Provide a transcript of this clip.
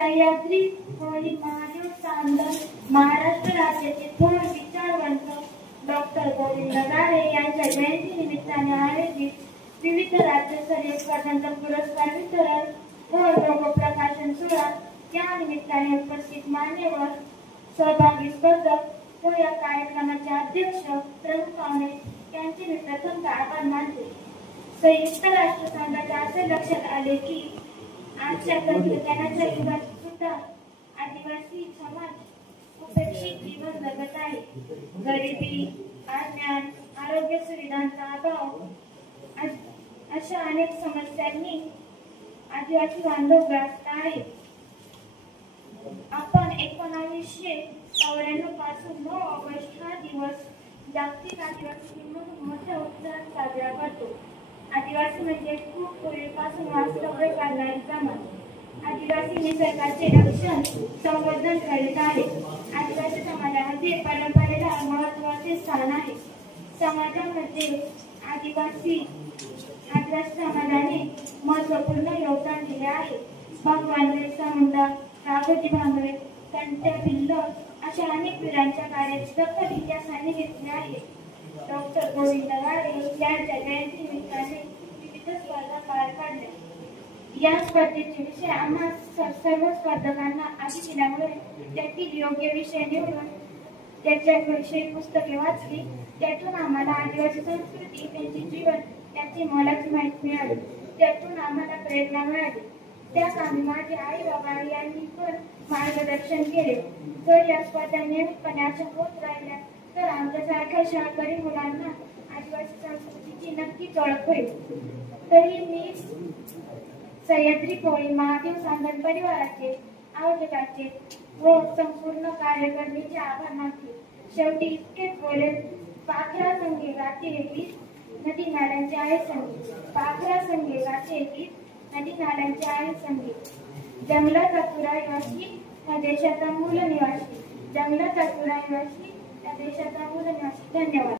सह्याद्री होळी महादेव चांदण महाराष्ट्र राज्याचे थोर विचारवंत डॉक्टर गोविंद गाडे यांच्या जयंतीनिमित्ताने आयोजित विविध राज्यस्तरीय स्वतंत्र पुरस्कार वितरण व लोगो प्रकाशन सोहळा या निमित्ताने उपस्थित मान्यवर सहभागी स्पर्धक व या कार्यक्रमाचे अध्यक्ष प्रमुख पाहुणे यांचे मी प्रथमतः आभार मानते। संयुक्त राष्ट्रसंघाच्या असे लक्षात आले की आजच्या तंत्रज्ञानाच्या युगात सुद्धा आदिवासी समाज उपेक्षित जीवन जगत आहे। गरिबी, अज्ञान, आरोग्य सुविधांचा अभाव अशा अनेक समस्यांनी आदिवासी बांधव ग्रस्त आहेत। आपण 1994 पासून 9 ऑगस्ट हा दिवस जागतिक आदिवासी दिन म्हणून मोठ्या उत्साहात साजरा करतो। आदिवासी म्हणजे खूप पूर्वीपासून वास्तव्य करणारी जमात। आदिवासी निसर्गाचे रक्षण संवर्धन करीत आहे। आदिवासी समाजामध्ये परंपरेला महत्त्वाचे स्थान आहे। समाजामध्ये आदिवासी समाजाने महत्त्वपूर्ण योगदान दिले आहे। भगवान बिरसा मुंडा, राघोजी भांगरे, कंट्या भिल्ल अशा अनेक वीरांच्या कार्याची दखल इतिहासाने घेतली आहे। डॉक्टर गोविंद गाडे यांच्या जयंतीनिमित्ताने विविध स्पर्धा पार पाडल्या। या स्पर्धेचे विषय आम्हा सर्व स्पर्धकांना आधी दिल्यामुळे त्यातील योग्य विषय निवडून त्याच्याविषयी पुस्तके वाचली। त्यातून आम्हाला आदिवासी संस्कृती, त्यांचे जीवन, त्यांची मोलाची माहिती मिळाली। त्यातून आम्हाला प्रेरणा मिळाली। त्या कामी माझे आई बाबा यांनी पण मार्गदर्शन केले। जर या स्पर्धा नियमितपणे अशा होत राहिल्या तर आमच्यासारख्या शाळकरी मुलांना आदिवासी संस्कृतीची नक्कीच ओळख होईल। तरी मी सह्याद्री होळी महादेव चांदण परिवाराचे, आयोजकाचे व संपूर्ण कार्यकारिणीचे आभार मानते। शेवटी इतकेच बोले, पाखरा संगे गाते गीत, नदी नाल्यांचे आहे संगीत। पाखरा संगे गाते गीत, नदी नाल्यांचे आहे संगीत। जंगलाचा पुरानिवासी या देशाचा मूल निवासी। जंगलाचा पुरानिवासी या देशाचा मूल निवासी। धन्यवाद।